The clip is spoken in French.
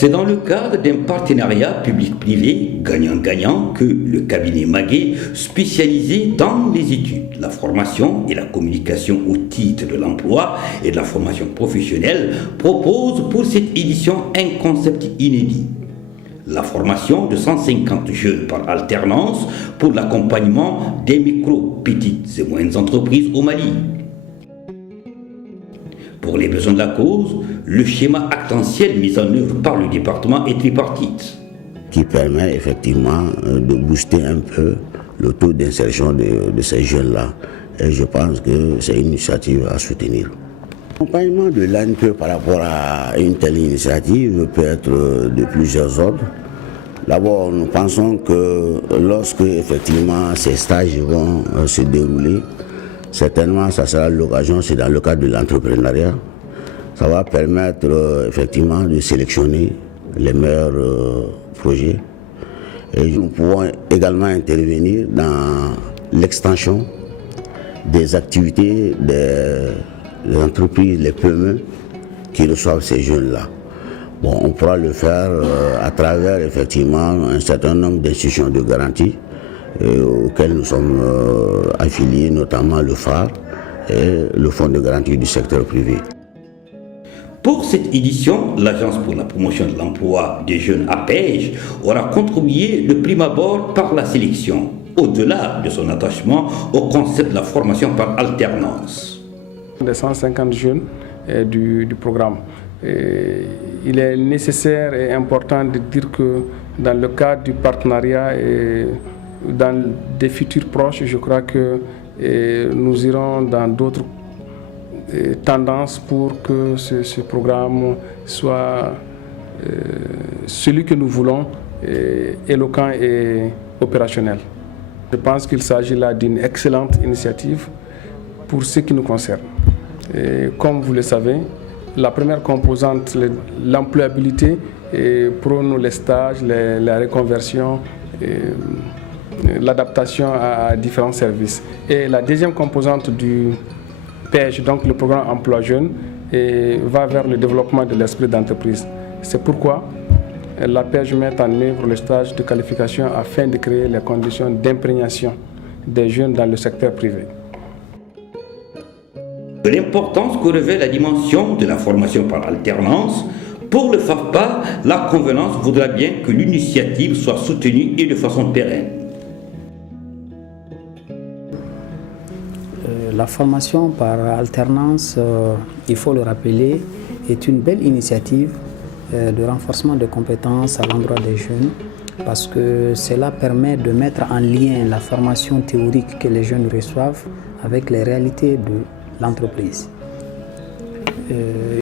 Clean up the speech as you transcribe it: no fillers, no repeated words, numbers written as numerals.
C'est dans le cadre d'un partenariat public-privé gagnant-gagnant que le cabinet Maguet, spécialisé dans les études, la formation et la communication au titre de l'emploi et de la formation professionnelle, propose pour cette édition un concept inédit. La formation de 150 jeunes par alternance pour l'accompagnement des micro, petites et moyennes entreprises au Mali. Pour les besoins de la cause, le schéma actentiel mis en œuvre par le département est tripartite. Qui permet effectivement de booster un peu le taux d'insertion de ces jeunes-là. Et je pense que c'est une initiative à soutenir. L'accompagnement de l'ANPE par rapport à une telle initiative peut être de plusieurs ordres. D'abord, nous pensons que lorsque effectivement ces stages vont se dérouler, certainement ça sera l'occasion, c'est dans le cadre de l'entrepreneuriat, ça va permettre effectivement de sélectionner les meilleurs projets. Et nous pouvons également intervenir dans l'extension des activités des entreprises, les PME qui reçoivent ces jeunes-là. Bon, on pourra le faire à travers effectivement un certain nombre d'institutions de garantie auxquelles nous sommes affiliés, notamment le phare et le fonds de garantie du secteur privé. Pour cette édition, l'Agence pour la promotion de l'emploi des jeunes APEJ aura contribué de prime abord par la sélection, au-delà de son attachement au concept de la formation par alternance. Les 150 jeunes du programme. Il est nécessaire et important de dire que dans le cadre du partenariat et dans des futurs proches, je crois que nous irons dans d'autres tendances pour que ce programme soit celui que nous voulons, éloquent et opérationnel. Je pense qu'il s'agit là d'une excellente initiative pour ce qui nous concerne. Et comme vous le savez, la première composante, l'employabilité, prône les stages, la reconversion, l'adaptation à différents services. Et la deuxième composante du PEJ, donc le programme Emploi Jeune, va vers le développement de l'esprit d'entreprise. C'est pourquoi la PEJ met en œuvre le stage de qualification afin de créer les conditions d'imprégnation des jeunes dans le secteur privé. De l'importance que revêt la dimension de la formation par alternance, pour le FAFPA, la convenance voudra bien que l'initiative soit soutenue et de façon pérenne. La formation par alternance, il faut le rappeler, est une belle initiative de renforcement de compétences à l'endroit des jeunes parce que cela permet de mettre en lien la formation théorique que les jeunes reçoivent avec les réalités de l'entreprise.